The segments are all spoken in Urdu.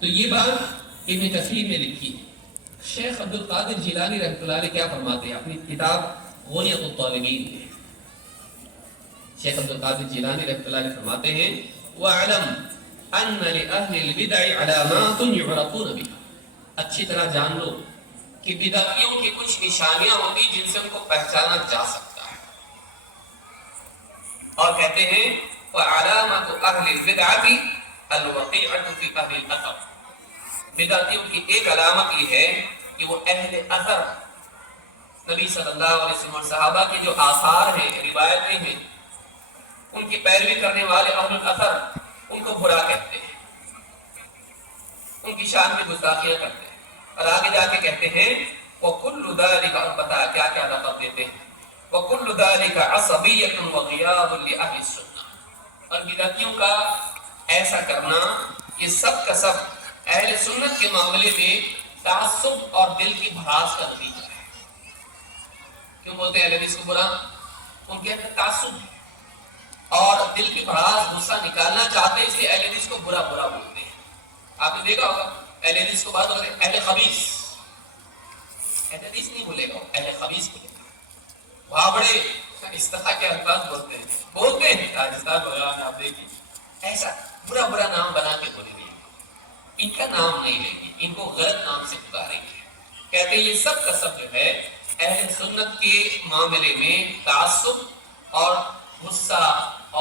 تو یہ بات ابن کثیر نے لکھی ہے۔ شیخ عبد القادر جیلانی رحمۃ اللہ علیہ کیا فرماتے ہیں اپنی کتاب غنیۃ الطالبین میں؟ شیخ عبد القادر جیلانی رحمۃ اللہ علیہ فرماتے ہیں وَاعْلَمْ أَنَّ لِأَهْلِ الْبِدْعِ عَلَامَاتٌ يُعْرَفُونَ بِهَا، اچھی طرح جان لو کہ بدعتیوں کی کچھ نشانیاں ہوتی جن سے ان کو پہچانا جا سکتا ہے۔ اور کہتے ہیں وَعَلَامَةُ أَهْلِ الْبِدْعَةِ الْوَقِيعَةُ فِي أَهْلِ الْأَثَرِ، بدعتیوں کی ایک علامت یہ ہے کہ وہ اہل اثر، نبی صلی اللہ علیہ وسلم اور صحابہ کے جو آثار ہیں، روایتیں ہیں، ان کی پیروی کرنے والے اہل الاثر ان کو برا کہتے ہیں، ان کی شان میں گستاخیاں کرتے ہیں۔ اور آگے جا کے کہتے ہیں وَكُلُّ ذَلِكَ، اور پتہ کیا کیا لقب دیتے ہیں، وَكُلُّ ذَلِكَ عَصَبِيَّةٌ وَغِيَابٌ لِأَهْلِ السُّنَّةِ، اور بدعتیوں کا ایسا کرنا یہ سب کا سب اہل سنت کے معاملے میں تعصب اور دل کی بھڑاس کا نتیجہ ہے۔ کیوں بولتے ہیں اہل حدیث کو برا؟ ان کے اندر تعصب ہے اور دل کی بھڑاس، غصہ نکالنا چاہتے ہیں، اس لیے اہل حدیث کو برا برا بولتے ہیں۔ آپ نے دیکھا ہوگا اہل حدیث کو بات ہوتے ہیں اہل خبیث، اہل حدیث نہیں بولے گا، اہل خبیث بولے گا۔ وہاں بڑے اس طرح کے الفاظ بولتے ہیں راجستھان وغیرہ میں، آپ دیکھیں ایسا برا برا نام بنا کے بولیں گے، ان کا نام نہیں لیں گے، ان کو غلط نام سے پکاریں گے۔ کہتے ہیں یہ سب کا سب جو ہے اہل سنت کے معاملے میں تعصب اور غصہ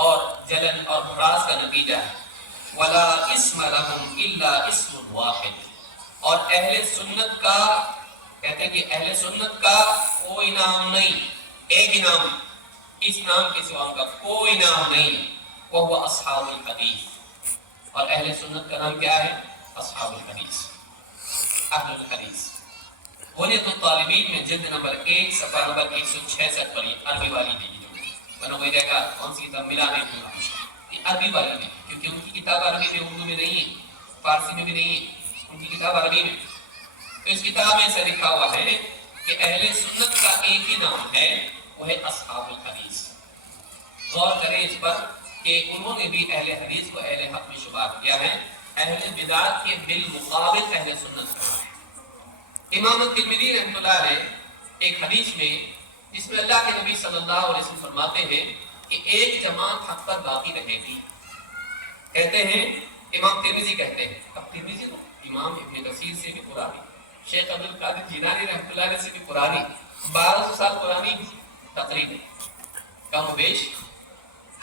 اور جلن اور بھڑاس کا نتیجہ ہے۔ وَلَا اسْمَ لَهُمْ إِلَّا اسْمٌ وَاحِدٌ، اور اہل سنت کا، کہتے ہیں کہ اہل سنت کا کوئی نام نہیں، ایک ہی نام، اس نام کے سوا ان کا کوئی نام نہیں، وَهُوَ أَصْحَابُ الْحَدِيثِ، اور اہل سنت کا نام کیا ہے؟ اصحاب الحدیث، اہل الحدیث۔ غنیۃ الطالبین میں جلد نمبر 1 صفحہ نمبر 166 پڑھی، عربی والی نہیں، بنو کوئی جگہ کون سی کتاب ملا نہیں پورا، یہ عربی والی نہیں، کیونکہ ان کی کتاب عربی میں، اردو میں نہیں ہے، فارسی میں بھی نہیں ہے، ان کی کتاب عربی میں۔ تو اس کتاب میں ایسا لکھا ہوا ہے کہ اہل سنت کا ایک ہی نام ہے، وہ ہے اصحاب الحدیث۔ غور کریں اس پر کہ انہوں نے بھی اہل حدیث کو اہل حق میں شمار کیا ہے، اہل بدعت کے بالمقابل اہل سنت کہا ہے۔ امام الترمذی رحمۃ اللہ علیہ ایک حدیث میں، جس میں اللہ کے نبی صلی اللہ علیہ وسلم فرماتے ہیں کہ ایک جماعت حق پر باقی رہے گی، کہتے ہیں امام ترمذی کہتے ہیں، اب ترمذی تو امام ابن کثیر سے بھی پرانی، شیخ عبد القادر جیلانی رحمۃ اللہ علیہ سے بھی پرانی، 1200 سال پرانی تقریباً، کم و بیش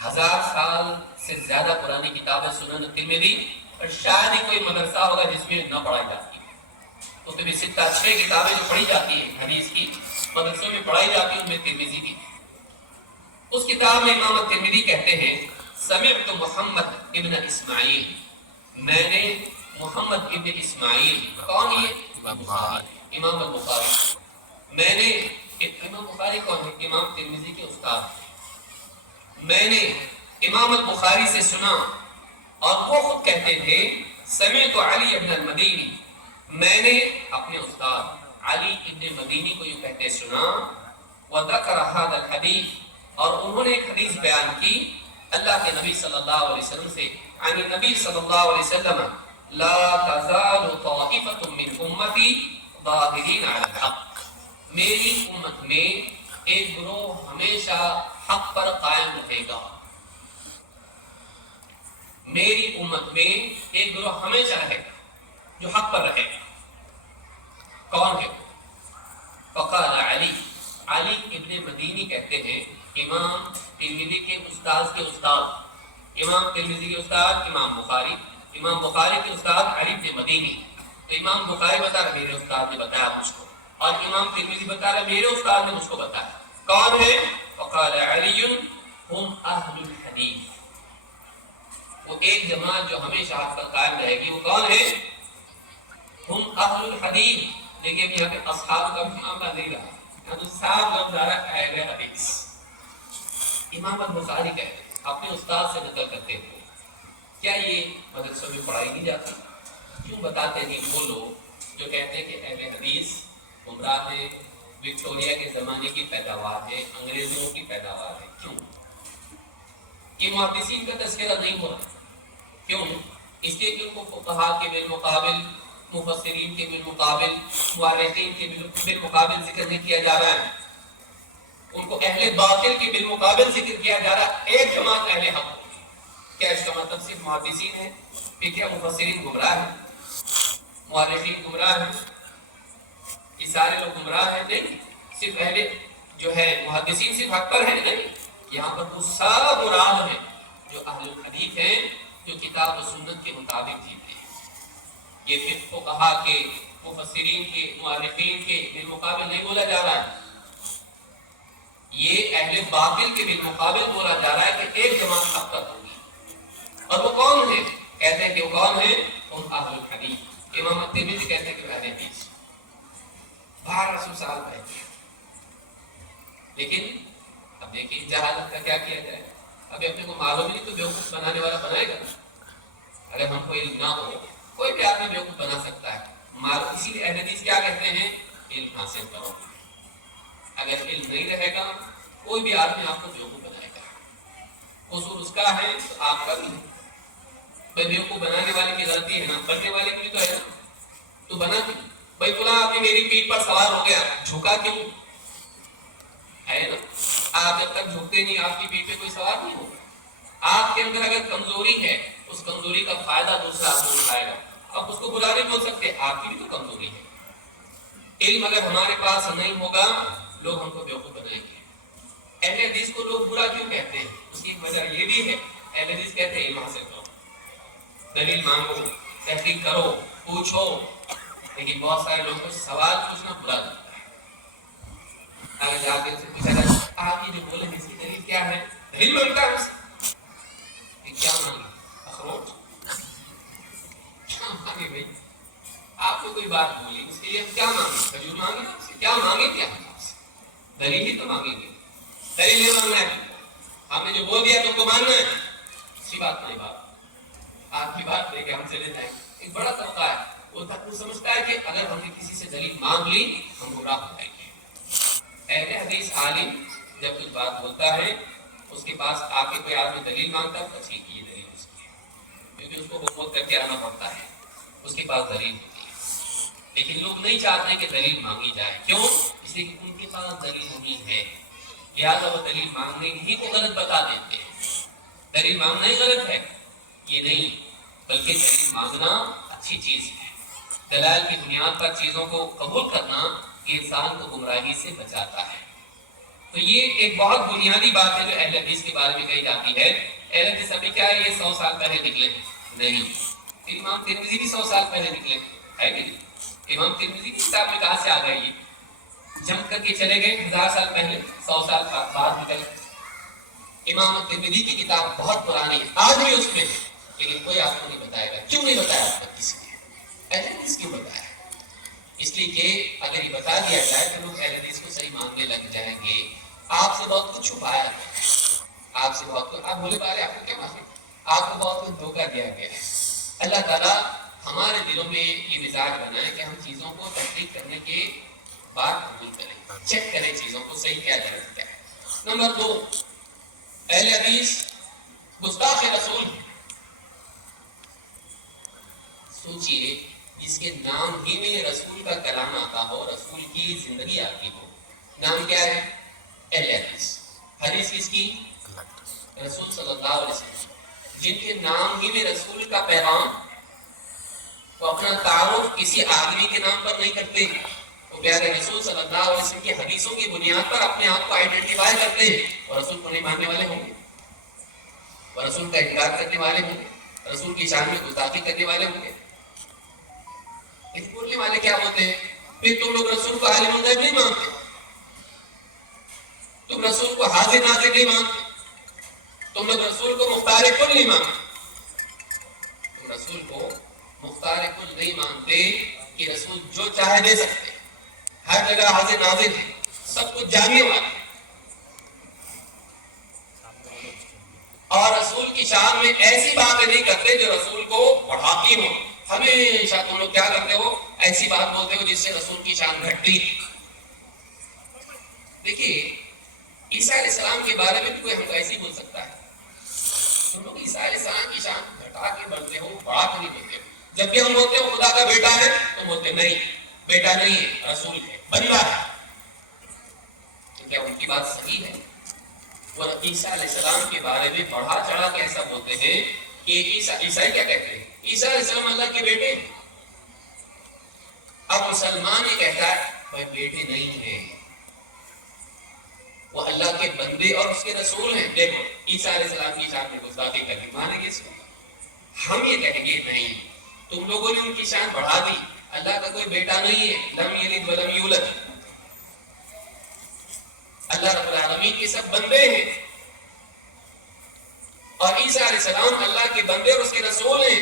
1000 سال سے زیادہ پرانی کتاب ہے سنن ترمذی، اور شاید ہی کوئی مدرسہ ہوگا جس میں نہ پڑھائی جاتی ہے۔ اس میں 6 کتابیں جو پڑھی جاتی ہیں حدیث کی، مدرسوں میں پڑھائی جاتی ہے، ان میں ترمذی بھی۔ اس کتاب میں امام ترمذی کہتے ہیں سمعت محمد ابن اسماعیل، میں نے محمد ابن اسماعیل، کون یہ؟ امام البخاری۔ میں نے، امام بخاری کون ہے؟ امام ترمذی کے استاد۔ میں نے امام البخاری سے سنا، اور وہ خود کہتے تھے سمعت علی ابن المدینی، میں نے اپنے استاد علی ابن مدینی کو یہ کہتے سنا، وذکر هذا الحدیث، اور انہوں نے ایک حدیث بیان کی اللہ کے نبی صلی اللہ علیہ وسلم سے، عن النبی صلی اللہ علیہ وسلم، لا تزال طائفة من امتی ظاہرین علی الحق، میری امت میں ایک گروہ ہمیشہ حق پر قائم رہے گا، میری امت میں ایک گروہ ہمیشہ رہے گا جو حق پر رہے گا۔ کون ہے؟ فقال علی، علی ابن مدینی کہتے ہیں امام ترمذی کے استاد کے استاد، امام ترمذی کے استاد امام بخاری، امام بخاری کے استاد علی ابن مدینی۔ تو امام بخاری بتا رہے میرے استاد نے بتایا مجھ کو، اور امام ترمذی بتا رہے میرے استاد نے مجھ کو بتایا۔ کون ہے؟ فقال علی ہم اہل الحدیث، وہ ایک جماعت جو ہمیشہ حق پر قائم رہے گی، وہ کون ہے؟ ہم اہل الحدیث۔ لیکن یہاں پہ اصحاب کا معاملہ نہیں رہا، یہاں تو صاحب لفظ آ رہا ہے اہل حدیث۔ امام البخاری کہتے ہیں اپنے استاد سے نقل کرتے تھے، کیا یہ مدرسوں میں پڑھائی نہیں جاتی؟ کیوں بتاتے ہیں وہ لوگ جو کہتے ہیں کہ اہل حدیث گمراہ ہے، وکٹوریا کے زمانے کی پیداوار ہے، انگریزوں کی پیداوار ہے؟ کیوں؟ کہ محدثین کا تذکرہ نہیں ہو رہا، کیوں؟ اس لیے کہ ان کو فقہا کے بالمقابل، مفسرین کے بالمقابل، مورخین کے بالمقابل ذکر نہیں کیا جا رہا ہے، ان کو اہل باطل کے بالمقابل ذکر کیا جا رہا ہے۔ ایک جماعت اہل حق ہوگی۔ کیا اس کا مطلب صرف محدثین ہے؟ پھر کیا مفسرین گمراہ ہیں، مورخین گمراہ ہیں، یہ سارے لوگ گمراہ ہیں؟ نہیں، صرف اہل جو ہے محدثین صرف حق پر ہیں؟ نہیں، یہاں پر وہ سب مراد ہیں جو اہل الحدیث ہیں، جو کتاب و سنت کے مطابق جیتے ہیں۔ یہ صرف فقہا کے، مفسرین کے، مؤرخین کے بالمقابل نہیں بولا جا رہا ہے، یہ اہل باطل کے بالمقابل بولا جا رہا ہے کہ ایک جماعت حق پر ہوگی۔ اور وہ کون ہے؟ کہتے ہیں کہ وہ کون ہے؟ ان اہل الحدیث۔ امام ترمذی کہتے ہیں کہ وہ اہل حدیث 1200 سال پہلے۔ لیکن اب دیکھیے جہالت کا کیا کیا جائے، ابھی اپنے کو معلوم نہیں تو بیوقوف بنانے والا بنائے گا۔ اگر ہم کو علم نہ ہو، کوئی بھی آدمی بیوقوف بنا سکتا ہے۔ اسی لیے اہل حدیث کیا کہتے ہیں؟ علم حاصل کرو۔ اگر علم نہیں رہے گا کوئی بھی آدمی آپ کو بیوقوف بنائے گا۔ قصور اس کا ہے تو آپ کا بھی ہے۔ بھائی بیوقوف بنانے والے کی غلطی ہے نا، بننے والے کی بھی تو ہے نا، تو بنا کیوں؟ بھائی فلاں آدمی میری پیٹھ پر سوار ہو گیا، جھکا کیوں؟ ہے نا، آپ جب تک جھکتے نہیں آپ کی پیٹھ پہ کوئی سوار نہیں ہوگا۔ آپ کے اندر اگر کمزوری ہے، اس کمزوری کا فائدہ دوسرا آدمی اٹھائے گا۔ آپ اس کو برا نہیں بول سکتے، آپ کی بھی تو کمزوری ہے۔ علم اگر ہمارے پاس نہیں ہوگا لوگ ہم کو بیوقوف بنائیں گے۔ اہل حدیث کو لوگ برا کیوں کہتے ہیں؟ اس کی وجہ یہ بھی ہے، اہل حدیث کہتے ہیں علم حاصل کرو، دلیل مانگو، تحقیق کرو، پوچھو۔ لیکن بہت سارے لوگوں کو سوال پوچھنا برا لگتا ہے۔ اگر جا کے ان سے پوچھا جائے آپ یہ جو بولے ہیں اس کی دلیل کیا ہے؟ دلیل مانگتا ہے کہ کیا مانگے؟ اخروٹ کیا مانگے؟ بھائی آپ کو کوئی بات بولی اس کے لیے ہم کیا مانگیں؟ کھجور مانگے آپ سے؟ کیا مانگے؟ کیا ہم آپ سے دلیل ہی تو مانگیں گے۔ دلیل نہیں مانگنا ہے، ہم نے جو بول دیا تم کو ماننا ہے، اسی بات نہیں بات آپ کی بات لے کے ہم چلے جائیں گے۔ ایک بڑا طبقہ ہے وہ سمجھتا ہے کہ اگر ہم نے کسی سے دلیل مانگ لی ہم گمراہ ہو جائیں گے۔ اہل حدیث عالم جب کچھ بات بولتا ہے اس کے پاس آ کے کوئی آدمی دلیل مانگتا ہے تو ٹھیک ہے، یہ دلیل اس کی ہے، کیونکہ اس کو حکومت کر کے آنا پڑتا ہے، اس کے پاس دلیل ہوتی ہے۔ لیکن لوگ نہیں چاہتے کہ دلیل مانگی جائے، کیوں؟ اس لیے کہ ان کے پاس دلیل نہیں ہے، لہٰذا وہ دلیل مانگنے ہی کو غلط بتا دیتے ہیں۔ دلیل مانگنا ہی غلط ہے یہ نہیں، بلکہ دلیل مانگنا اچھی چیز ہے۔ دلائل کی بنیاد پر چیزوں کو قبول کرنا یہ انسان کو گمراہی سے بچاتا ہے۔ تو یہ ایک بہت بنیادی بات ہے جو اہل حدیث کے بارے میں کہی جاتی ہے۔ اہل حدیث ابھی کیا ہے، یہ 100 سال پہلے نکلے نہیں، امام ترمذی بھی 100 سال پہلے نکلے ہے کہ نہیں؟ امام ترمذی کی کتاب میں کہاں سے آ گئی؟ جم کر کے چلے گئے 1000 سال پہلے، 100 سال بعد نکل۔ امام ترمذی کی کتاب بہت پرانی ہے، آج بھی اس میں ہے، لیکن کوئی آپ کو نہیں بتائے گا۔ کیوں نہیں بتایا آپ تک کسی نے؟ اہل حدیث کیوں بتایا؟ اس لیے کہ اگر یہ بتا دیا جائے تو لوگ اہل حدیث کو صحیح ماننے لگ جائیں گے۔ آپ سے بہت کچھ چھپایا گیا، آپ سے بہت کچھ آپ بولے پا رہے، آپ کو کیا معلوم؟ آپ کو بہت کچھ دھوکہ دیا گیا ہے۔ اللہ تعالیٰ ہمارے دلوں میں یہ مزاج بنائے کہ ہم چیزوں کو تحقیق کرنے کے بعد قبول کریں، چیک کریں چیزوں کو صحیح کیا جا سکتا ہے۔ نمبر 2، اہل حدیث گستاخ رسول۔ سوچئے جس کے نام ہی میں رسول کا کلام آتا ہو، رسول کی زندگی آتی ہو، نام کیا ہے؟ اہل حدیث۔ حدیث کس کی؟ رسول صلی اللہ علیہ وسلم۔ جن کے نام ہی میں رسول کا پیغام، وہ اپنا تعارف کسی آدمی کے نام پر نہیں کرتے، وہ پیارے رسول صلی اللہ علیہ وسلم کی حدیثوں کی بنیاد پر اپنے آپ کو آئیڈینٹیفائی کرتے ہیں، اور رسول کو نہیں ماننے والے ہوں گے، اور رسول کا انکار کرنے والے ہوں گے، رسول کی شان میں گستاخی کرنے والے ہوں گے۔ بولنے والے کیا بولتے ہیں؟ پھر تم لوگ رسول کو عالم الغیب نہیں مانتے، تم رسول کو حاضر ناظر نہیں مانتے، تم لوگ رسول کو مختار کل نہیں مانتے، تم رسول کو مختار کل نہیں مانتے کہ رسول جو چاہے دے سکتے، ہر جگہ حاضر ناظر ہے، سب کچھ جاننے والے، اور رسول کی شان میں ایسی باتیں نہیں کرتے جو رسول کو بڑھاتی ہوں۔ ہمیشہ تم لوگ کیا کرتے ہو؟ ایسی بات بولتے ہو جس سے رسول کی شان گھٹتی۔ دیکھیے عیسیٰ علیہ السلام کے بارے میں بھی کوئی ہم کو ایسی بول سکتا ہے؟ تم لوگ عیسیٰ علیہ السلام کی شان بتا کے بولتے ہو، بڑا کے نہیں بولتے ہو۔ جب بھی ہم بولتے ہو خدا کا بیٹا ہے تو بولتے نہیں، بیٹا نہیں ہے، رسول ہے، بندہ ہے۔ تو کیا ان کی بات صحیح ہے؟ اور عیسیٰ علیہ السلام کے بارے میں بڑھا چڑھا کے ایسا بولتے ہیں کہ عیسائی کیا کہتے ہیں؟ عیسیٰ علیہ السلام اللہ کے بیٹے ہیں۔ اب مسلمان یہ کہتا ہے بھائی بیٹے نہیں ہیں، وہ اللہ کے بندے اور اس کے رسول ہیں۔ دیکھو عیسیٰ علیہ السلام کی شان میں گستاخی کر کے مانیں گے اس کو؟ ہم یہ کہیں گے نہیں، تم لوگوں نے ان کی شان بڑھا دی، اللہ کا کوئی بیٹا نہیں ہے، لم یلد ولم یولد، اللہ رب العالمین کے سب بندے ہیں، اور عیسیٰ علیہ السلام اللہ کے بندے اور اس کے رسول ہیں،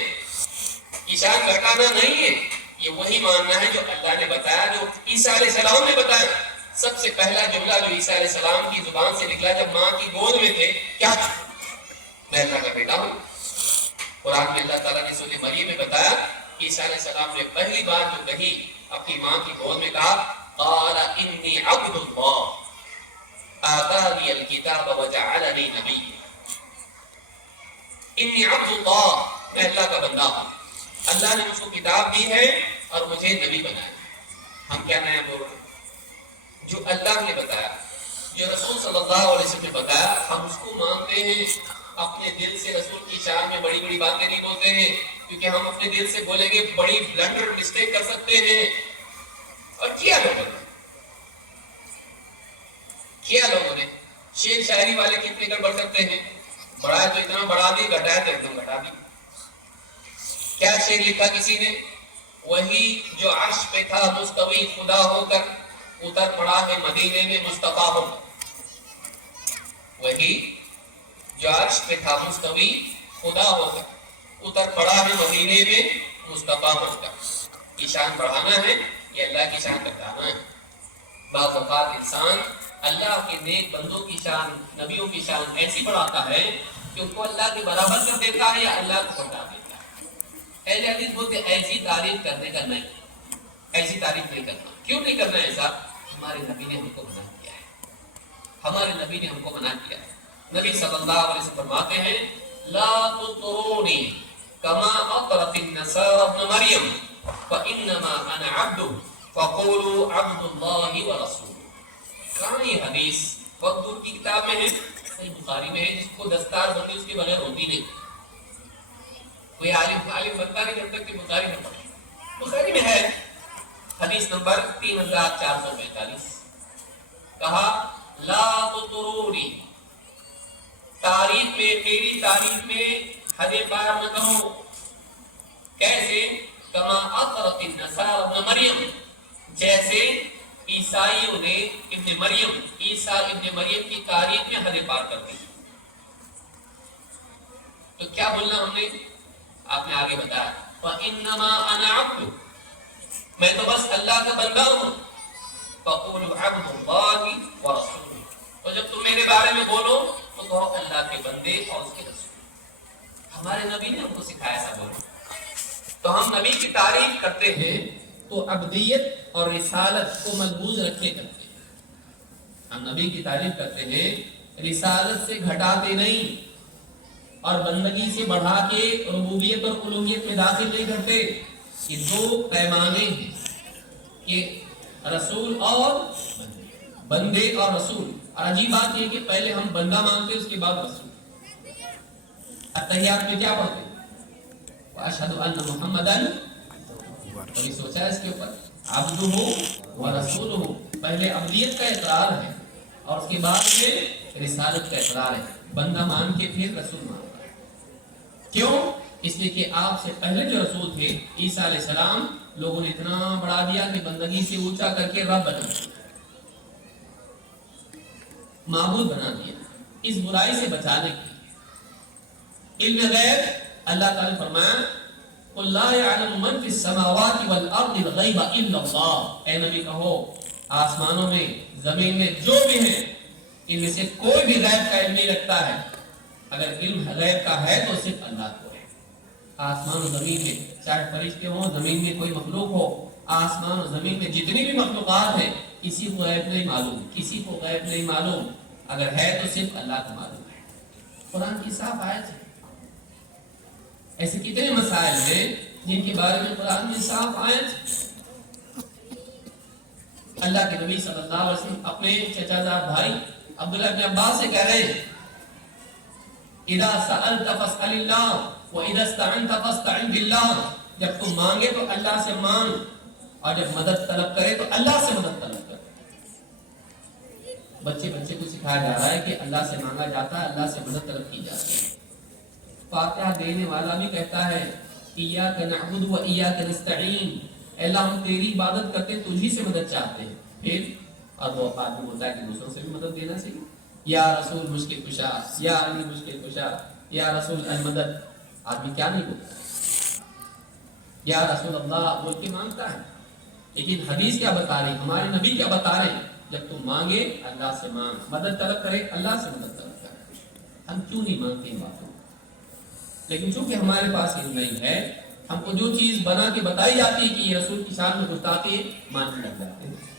یہ شان گھٹانا نہیں ہے۔ یہ وہی ماننا ہے جو اللہ نے بتایا، جو عیسیٰ علیہ السلام نے بتایا۔ سب سے پہلا جملہ جو عیسیٰ علیہ السلام کی زبان سے نکلا جب ماں کی گود میں تھے، کیا تھا؟ میں اللہ کا بیٹا ہوں۔ قرآن میں اللہ تعالیٰ نے سورہ مریم میں بتایا عیسیٰ علیہ السلام نے پہلی بار جو کہی اپنی ماں کی گود میں کہا قال انی عبد اللہ آتانی الکتاب وجعلنی نبیا، انی عبد اللہ، میں اللہ کا بندہ ہوں، اللہ نے مجھ کو کتاب دی ہے اور مجھے نبی بنایا۔ ہم کیا نیا بول رہے ہیں؟ جو اللہ نے بتایا، جو رسول صلی اللہ علیہ وسلم نے بتایا، ہم اس کو مانتے ہیں۔ اپنے دل سے رسول کی شان میں بڑی بڑی باتیں نہیں بولتے ہیں، کیونکہ ہم اپنے دل سے بولیں گے بڑی بلنڈر مسٹیک کر سکتے ہیں۔ اور کیا لوگوں نے شعر شاعری والے کتنے گڑبڑ سکتے ہیں؟ بڑھایا تو اتنا بڑھا دی، گھٹایا تو اتنا گھٹا دی۔ کیا شعر لکھا کسی نے؟ وہی جو عرش پہ تھا مستوی خدا ہو کر اتر پڑا ہے مدینے میں مصطفیٰ ہو کر، وہی جو عرش پہ تھا مستوی خدا ہو کر اتر پڑا ہے مدینے میں مصطفیٰ ہو کر۔ کی شان بڑھانا ہے یا اللہ کی شان گھٹانا ہے؟ بعض اوقات انسان اللہ کے نیک بندوں کی شان، نبیوں کی شان ایسی بڑھاتا ہے کہ ان کو اللہ کے برابر کر دیتا ہے یا اللہ کو گھٹا دیتا ہے۔ اہل حدیث بولتے ایسی تعریف کرنے کا نہیں، ایسی تعریف نہیں کرنا۔ کیوں نہیں کرنا ایسا؟ ہمارے نبی نے ہم کو منع کیا ہے، ہمارے نبی نے ہم کو منع کیا ہے۔ نبی صلی اللہ علیہ وسلم فرماتے ہیں لا تطرونی کما اطرت النصارى ابن مریم فانما انا عبد فقولوا عبد اللہ ورسولہ۔ کہاں یہ حدیث؟ بہت دور کی کتاب میں ہے، صحیح بخاری میں ہے، جس کو دستار بندی اس کے بغیر ہوتی نہیں۔ کوئی عالم بنتا نہیں جب تک کہ بخاری نہ پڑھے۔ بخاری میں ہے حدیث نمبر 3445، کہا لا تطرونی، تعریف میں، میری تعریف میں حد پار نہ کرو۔ کیسے؟ کما اطرت النصارى ابن مریم، جیسے عیسائیوں نے ابن مریم، عیسیٰ ابن مریم کی تعریف میں حد پار کر دی۔ تو کیا بولنا ہم نے؟ آپ نے آگے بتایا فَإِنَّمَا أَنَا عَبْدُ، میں تو بس اللہ کا بندہ ہوں۔ فَقُولُوا عَبْدُ اللَّهِ وَرَسُولُهُ، تو جب تم میرے بارے میں بولو تو کہو اللہ کے بندے اور اس کے رسول۔ ہمارے نبی نے ہم کو سکھایا ایسا بولو۔ تو ہم نبی کی تعریف کرتے ہیں تو عبدیت اور رسالت کو ملحوظ رکھے کرتے ہیں۔ ہم نبی کی تعریف کرتے ہیں، رسالت سے گھٹاتے نہیں اور بندگی سے بڑھا کے ربوبیت اور الوہیت میں داخل نہیں کرتے۔ یہ دو پیمانے ہیں کہ رسول اور بندے اور رسول۔ اور عجیب بات یہ کہ پہلے ہم بندہ مانتے اس کے بعد رسول۔ اتحیات میں کیا پڑھتے؟ واشہد ان محمدن، کبھی سوچا اس کے اوپر؟ عبدہ و رسولہ، پہلے عبدیت کا اقرار ہے اور اس کے بعد میں رسالت کا اقرار ہے۔ بندہ مان کے پھر رسول مانتا ہے۔ کیوں؟ اس لیے کہ آپ سے پہلے جو رسول تھے عیسیٰ علیہ السلام، لوگوں نے اتنا بڑھا دیا کہ بندگی سے اونچا کر کے رب بنا دیا، معبود بنا دیا۔ اس برائی سے بچانے کے علم غیب، اللہ تعالیٰ نے فرمایا قُلْ لَا يَعْلَمُ مَنْ فِي السَّمَاوَاتِ وَالْأَرْضِ الْغَيْبَ إِلَّا اللَّهُ، اے نبی کہو آسمانوں میں زمین میں جو بھی ہیں ان میں سے کوئی بھی غیب کا علم نہیں رکھتا ہے۔ اگر علم غیب کا ہے تو صرف اللہ کو ہے۔ آسمان و زمین میں چاہے فرشتے ہوں، زمین میں کوئی مخلوق ہو، آسمان و زمین میں جتنی بھی مخلوقات ہیں کسی کو غیب نہیں معلوم، کسی کو غیب نہیں معلوم۔ اگر ہے تو صرف اللہ کو معلوم ہے۔ قرآن کی صاف آیت ہے۔ ایسے کتنے مسائل ہیں جن کے بارے میں قرآن میں صاف آیت اللہ کے نبی صلی اللہ علیہ وسلم اپنے چچا زاد بھائی عبداللہ بن عباس سے کہہ رہے ہیں اذا سألت فاسأل اللہ واذا استعنت فاستعن باللہ، جب تم مانگے تو اللہ سے مانگ، اور جب مدد طلب کرے تو اللہ سے مدد طلب کرے۔ بچے کو سکھایا جا رہا ہے کہ اللہ سے مانگا جاتا ہے، اللہ سے مدد طلب کی جاتی ہے۔ فاتحہ دینے والا بھی کہتا ہے ایاک نعبد و ایاک نستعین، اللہ ہم تیری عبادت کرتے ہیں، تجھی سے مدد چاہتے ہیں۔ پھر اور وہ آدمی ہوتا ہے کہ دوسروں سے بھی مدد دینا چاہیے، یا رسول مشکل کشا، یا علی مشکل کشا، یا رسول المدد، آدمی کیا نہیں بولتا، یا رسول اللہ بول کے مانگتا ہے۔ لیکن حدیث کیا بتا رہی، ہمارے نبی کیا بتا رہے ہیں، جب تم مانگے اللہ سے مانگ، مدد طلب کرے اللہ سے مدد طلب کرے۔ ہم کیوں نہیں مانگتے ان باتوں، لیکن چونکہ ہمارے پاس علم نہیں ہے، ہم کو جو چیز بنا کے بتائی جاتی ہے کہ یہ رسول کی شان میں گستاخی ہے، ماننے لگ جاتے ہیں۔